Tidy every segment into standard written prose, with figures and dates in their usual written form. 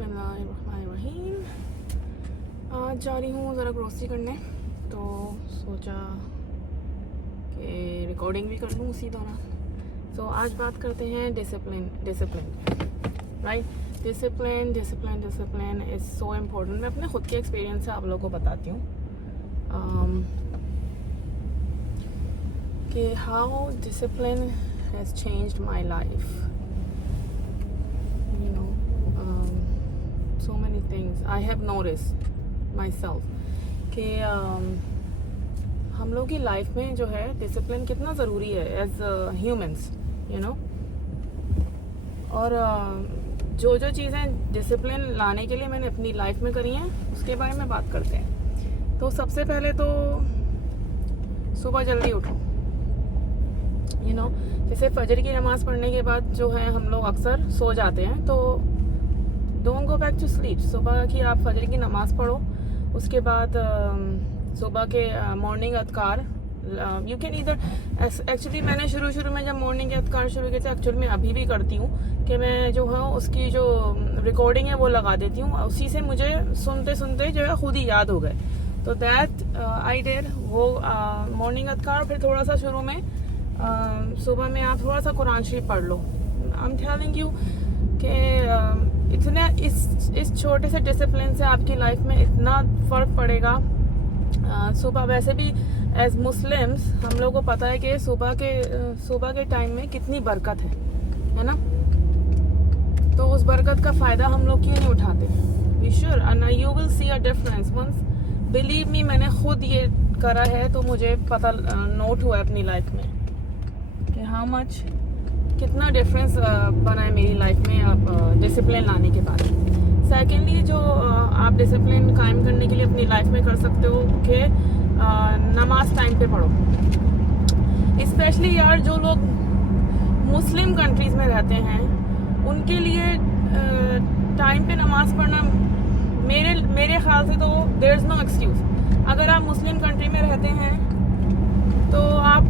बिस्मिल्लाहिर्रहमानिर्रहीम। आज जा रही हूँ ज़रा ग्रोसरी करने, तो सोचा कि रिकॉर्डिंग भी कर लूँ उसी दौरान। तो आज बात करते हैं discipline right. Discipline is so important. मैं अपने ख़ुद के एक्सपीरियंस से आप लोगों को बताती हूँ कि how discipline has changed my life. So many things I have noticed myself कि हम लोग की लाइफ में जो है डिसिप्लिन कितना ज़रूरी है एज ह्यूमंस और जो चीज़ें डिसिप्लिन लाने के लिए मैंने अपनी लाइफ में करी हैं उसके बारे में बात करते हैं। तो सबसे पहले तो सुबह जल्दी उठो। जैसे फजर की नमाज़ पढ़ने के बाद जो है हम लोग अक्सर सो जाते हैं, तो don't go back to sleep. सुबह की आप फजर की नमाज़ पढ़ो, उसके बाद सुबह के मॉर्निंग अदकार यू कैन इधर। एक्चुअली मैंने शुरू में जब मॉर्निंग के अदकार शुरू किए थे, एक्चुअली मैं अभी भी करती हूँ कि मैं जो है उसकी जो रिकॉर्डिंग है वो लगा देती हूँ, उसी से मुझे सुनते सुनते जो है खुद ही याद हो गए। तो दैट आई डिड वो मॉर्निंग अदकार। फिर थोड़ा सा शुरू में सुबह में आप थोड़ा सा कुरान शरीफ पढ़ लो। आई एम टेलिंग यू कि इतने इस छोटे से डिसिप्लिन से आपकी लाइफ में इतना फ़र्क पड़ेगा। सुबह वैसे भी एज मुस्लिम्स हम लोग को पता है कि सुबह के टाइम में कितनी बरकत है ना। तो उस बरकत का फ़ायदा हम लोग क्यों नहीं उठाते? We should, and you will see a difference once. Believe me, मैंने खुद ये करा है तो मुझे पता नोट हुआ है अपनी लाइफ में कि हाउ मच कितना डिफरेंस बना है मेरी लाइफ में अब डिसिप्लिन लाने के बाद। सेकेंडली जो आप डिसिप्लिन कायम करने के लिए अपनी लाइफ में कर सकते हो कि नमाज टाइम पे पढ़ो। स्पेशली यार जो लोग मुस्लिम कंट्रीज़ में रहते हैं उनके लिए टाइम पे नमाज पढ़ना मेरे ख्याल से तो देयर इज़ नो एक्सक्यूज़। अगर आप मुस्लिम कंट्री में रहते हैं तो आप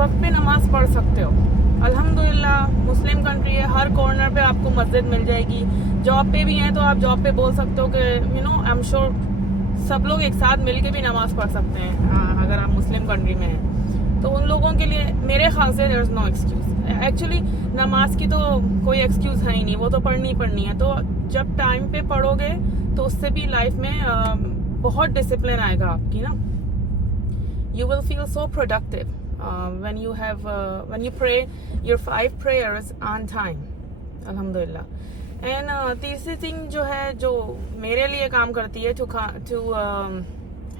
वक्त पे नमाज पढ़ सकते हो। अल्हम्दुलिल्लाह मुस्लिम कंट्री है, हर कॉर्नर पे आपको मस्जिद मिल जाएगी। जॉब पे भी हैं तो आप जॉब पे बोल सकते हो कि आई एम श्योर सब लोग एक साथ मिल के भी नमाज पढ़ सकते हैं अगर आप मुस्लिम कंट्री में हैं। तो उन लोगों के लिए मेरे ख्याल से there is no excuse. Actually नमाज की तो कोई एक्सक्यूज़ है ही नहीं, वो तो पढ़नी है। तो जब टाइम पे पढ़ोगे तो उससे भी लाइफ में बहुत डिसिप्लिन आएगा आपकी ना। You will feel so productive when you pray your 5 prayers on time, alhamdulillah. And तीसरी थिंग जो है जो मेरे लिए काम करती है to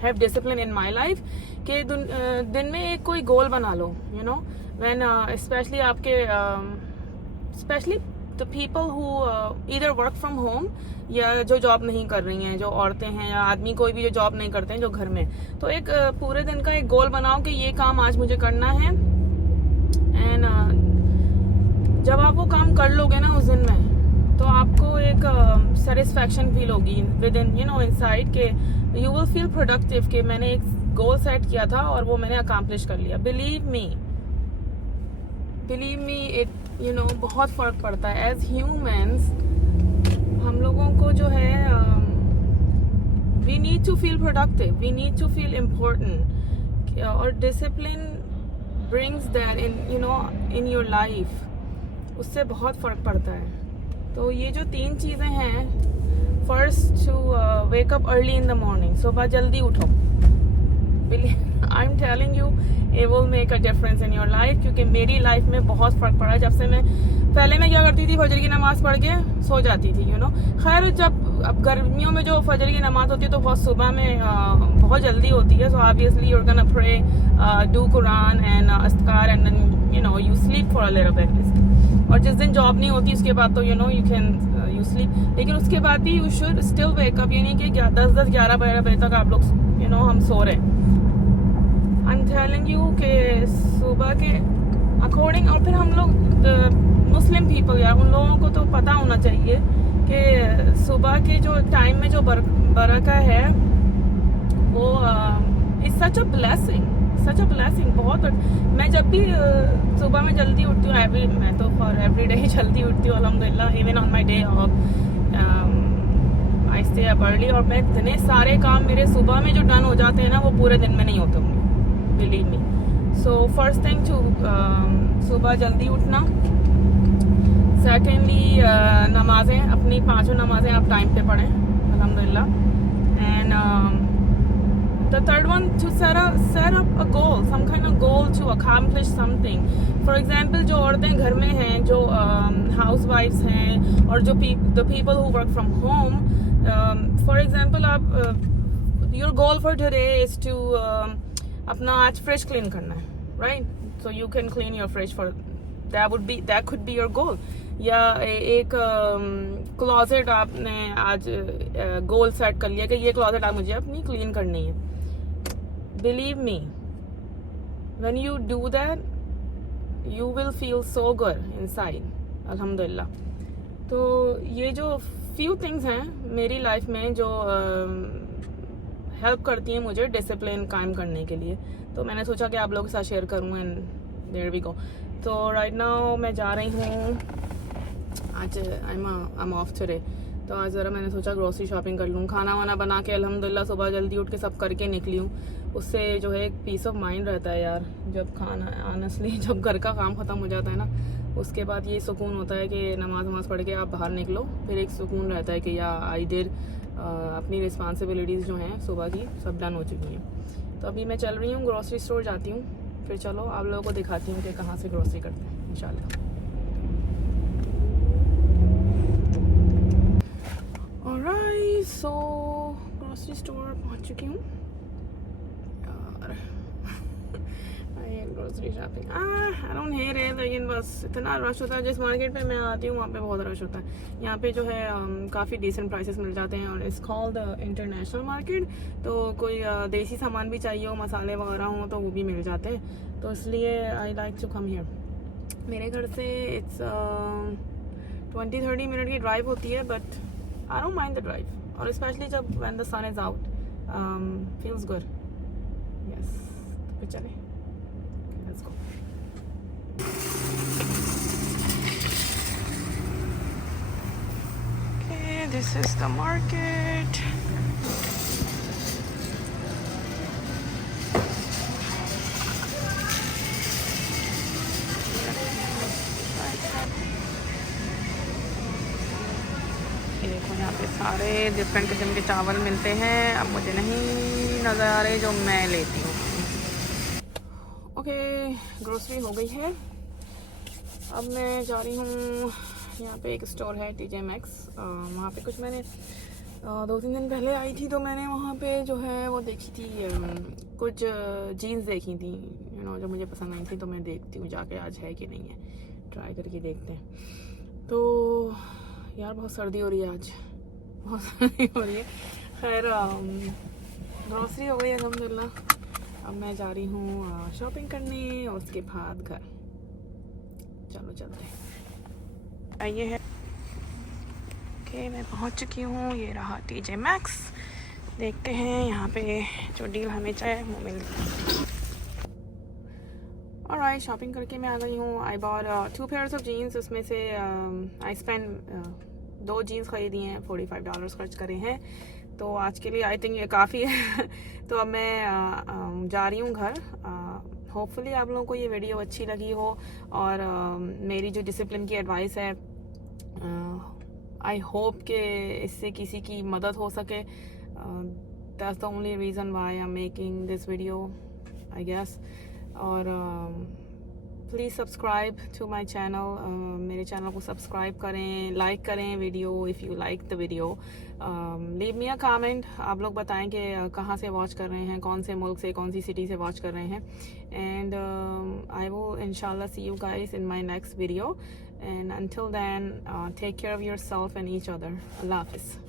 have discipline in my life कि दिन में एक कोई गोल बना लो। when especially आपके especially the people who either work from home या जो जॉब नहीं कर रही हैं, जो औरतें हैं या आदमी कोई भी जो जॉब नहीं करते हैं जो घर में, तो एक पूरे दिन का एक गोल बनाओ कि ये काम आज मुझे करना है। एंड जब आप वो काम कर लोगे ना उस दिन में, तो आपको एक सेटिस्फैक्शन फील होगी विद इन इनसाइड के यू विल फील प्रोडक्टिव कि मैंने एक गोल सेट किया था और वो मैंने अकम्प्लिश कर लिया। बिलीव मी इट बहुत फ़र्क पड़ता है। एज ह्यूमंस हम लोगों को जो है we need to feel productive, we need to feel important, और discipline brings that in your life. उससे बहुत फ़र्क पड़ता है। तो ये जो 3 चीज़ें हैं, first to wake up early in the morning, सुबह जल्दी उठो। I am telling you it will make a difference in your life, क्योंकि मेरी लाइफ में बहुत फ़र्क पड़ा है। जब से पहले मैं क्या करती थी, फजर की नमाज़ पढ़ के सो जाती थी खैर जब अब गर्मियों में जो फजर की नमाज़ होती है तो बहुत सुबह में बहुत जल्दी होती है। So obviously you're gonna pray, do Quran and अस्कार and then you sleep for a little bit। और जिस दिन जॉब नहीं होती उसके बाद तो you sleep, लेकिन उसके बाद भी you should still wake up। ये नहीं कि 10-11 बजे तक आप लोग हम सो रहे हैं। I'm telling you कि सुबह के अकॉर्डिंग, और फिर हम लोग मुस्लिम पीपल यार, उन लोगों को तो पता होना चाहिए कि सुबह के जो टाइम में जो बरकत है वो इट्स सच अ ब्लेसिंग बहुत। मैं जब भी सुबह में जल्दी उठती हूँ, मैं तो फॉर एवरी डे जल्दी उठती हूँ अल्हम्दुलिल्लाह, even on my day of. Stay up early, और मैं इतने सारे काम मेरे सुबह में जो डन हो जाते हैं ना वो पूरे दिन में नहीं होते होंगे, believe me. So first thing to सुबह जल्दी उठना। सेकेंडली नमाजें, अपनी 5 नमाजें आप टाइम पे पढ़ें अल्हम्दुलिल्लाह। And the third one, to set up a goal, some kind of goal to accomplish something. For example, जो औरतें घर में हैं, जो housewives हैं, और जो the people who work from home, for example, आप your goal for today is to अपना आज fridge clean करना है, right? So you can clean your fridge for that could be your goal. या एक क्लोजेट आपने आज गोल सेट कर लिया कि ये क्लोजेट आप मुझे अपनी क्लीन करनी है। Believe me, when you do that, you will feel so good inside. अल्हम्दुलिल्लाह। तो ये जो few things हैं मेरी लाइफ में जो हेल्प करती हैं मुझे डिसिप्लिन कायम करने के लिए, तो मैंने सोचा कि आप लोगों के साथ शेयर करूँ, एंड देयर वी गो। तो राइट नाउ मैं जा रही हूँ, आज आई एम ऑफ टुडे, तो आज ज़रा मैंने सोचा ग्रोसरी शॉपिंग कर लूँ। खाना वाना बना के अल्हम्दुलिल्लाह सुबह जल्दी उठ के सब करके निकली हूँ। उससे जो है एक पीस ऑफ माइंड रहता है यार, जब खाना ऑनेस्टली जब घर का काम ख़त्म हो जाता है ना, उसके बाद ये सुकून होता है कि नमाज पढ़ के आप बाहर निकलो, फिर एक सुकून रहता है कि या आई डिड अपनी रिस्पॉन्सिबिलिटीज़ जो हैं सुबह की सब डन हो चुकी हैं। तो अभी मैं चल रही हूँ, ग्रोसरी स्टोर जाती हूँ, फिर चलो आप लोगों को दिखाती हूँ कि कहाँ से ग्रोसरी करते हैं इंशाल्लाह। ऑलराइट, सो ग्रोसरी स्टोर पहुँच चुकी हूँ यार। Grocery shopping I don't hate it, लेकिन बस इतना रश होता है। जिस मार्केट पे मैं आती हूँ वहाँ पे बहुत रश होता है। यहाँ पे जो है काफ़ी डिसेंट प्राइसेस मिल जाते हैं, और इट्स कॉल्ड इंटरनेशनल मार्केट। तो कोई देसी सामान भी चाहिए हो, मसाले वगैरह हो, तो वो भी मिल जाते हैं। तो इसलिए I like to come here. मेरे घर से इट्स 20-30 मिनट की ड्राइव होती है, but I don't mind the drive, और स्पेशली जब when the sun is out feels good. Yes, तो फिर चले, let's go. Okay, this is the market. देखो यहाँ पे सारे डिफरेंट किस्म के चावल मिलते हैं। अब मुझे नहीं नज़र आ रहे जो मैं लेती हूँ। ओके, ग्रोसरी हो गई है। अब मैं जा रही हूँ, यहाँ पे एक स्टोर है TJ Maxx। वहाँ पे कुछ मैंने 2-3 दिन पहले आई थी, तो मैंने वहाँ पे जो है वो देखी थी, कुछ जीन्स देखी थी जो मुझे पसंद आई थी। तो मैं देखती हूँ जाके आज है कि नहीं है, ट्राई करके देखते हैं। तो यार बहुत सर्दी हो रही है आज, बहुत सर्दी हो रही है। खैर ग्रोसरी हो गई अल्हम्दुलिल्लाह। अब मैं जा रही हूँ शॉपिंग करने, और उसके बाद घर। चलो चलते हैं। ये है, ओके, मैं पहुँच चुकी हूँ। ये रहा TJ Maxx। देखते हैं यहाँ पे जो डील हमें चाहिए वो मिल गई। ऑलराइट, शॉपिंग करके मैं आ गई हूँ। I bought 2 pairs of jeans. उसमें से आई स्पेंड 2 जीन्स खरीदी हैं, $45 खर्च करे हैं। तो आज के लिए आई थिंक ये काफ़ी है। तो अब मैं जा रही हूँ घर। होपफुली आप लोगों को ये वीडियो अच्छी लगी हो, और मेरी जो डिसिप्लिन की एडवाइस है, आई होप कि इससे किसी की मदद हो सके। That's the only reason why I am making this video, I guess. और please subscribe to my channel. मेरे चैनल को सब्सक्राइब करें, लाइक करें video if you like the video. Leave me a comment, आप लोग बताएं कि कहाँ से वॉच कर रहे हैं, कौन से मुल्क से, कौन सी सिटी से वॉच कर रहे हैं। एंड आई विल इंशाल्लाह see you guys in my next video, and until then take care of yourself and each other. अल्लाह हाफिज़।